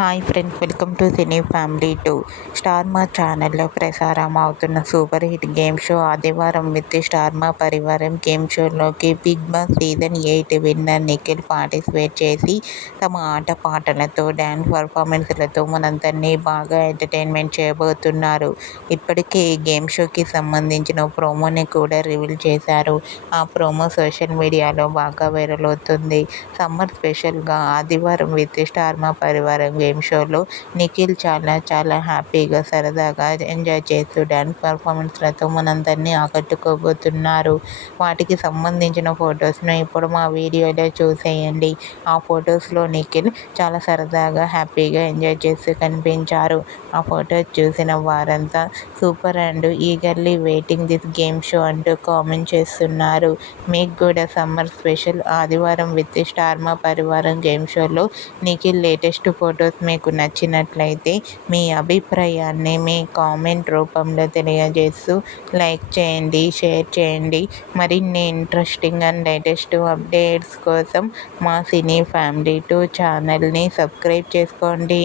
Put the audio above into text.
Hi friends, welcome to cine family 2. Star Maa ఛానల్లో ప్రసారం అవుతున్న super hit game show Aadivaaram with star Maa Parivaaram game షోలోకి big boss season 8 winner Nikhil participate చేసి తమ ఆట పాటలతో డ్యాన్స్ పర్ఫార్మెన్స్లతో మనందరినీ బాగా ఎంటర్టైన్మెంట్ చేయబోతున్నారు. ఇప్పటికే ఈ గేమ్ షోకి సంబంధించిన ప్రోమోని కూడా రివీల్ చేశారు. ఆ ప్రోమో సోషల్ మీడియాలో బాగా వైరల్ అవుతుంది. సమ్మర్ స్పెషల్గా ఆదివారం with star Maa Parivaaram game షోలో నిఖిల్ చాలా హ్యాపీగా సరదాగా ఎంజాయ్ చేస్తూ డ్యాన్స్ పర్ఫార్మెన్స్లతో మనందరినీ ఆకట్టుకోబోతున్నారు. వాటికి సంబంధించిన ఫొటోస్ను ఇప్పుడు మా వీడియోలో చూసేయండి. ఆ ఫొటోస్లో నిఖిల్ చాలా సరదాగా హ్యాపీగా ఎంజాయ్ చేస్తూ కనిపించారు. ఆ ఫొటోస్ చూసిన వారంతా super and eagerly waiting this game show అంటూ కామెంట్ చేస్తున్నారు. మీకు కూడా సమ్మర్ స్పెషల్ ఆదివారం with star Maa Parivaaram game షోలో నిఖిల్ లేటెస్ట్ ఫొటోస్ మీకు నచ్చినట్లయితే మీ అభిప్రాయాన్ని మీ కామెంట్ రూపంలో తెలియజేస్తూ లైక్ చేయండి, షేర్ చేయండి. మరిన్ని ఇంట్రెస్టింగ్ అండ్ లేటెస్ట్ అప్డేట్స్ కోసం మా సినీ ఫ్యామిలీ 2 ఛానల్ని సబ్స్క్రైబ్ చేసుకోండి.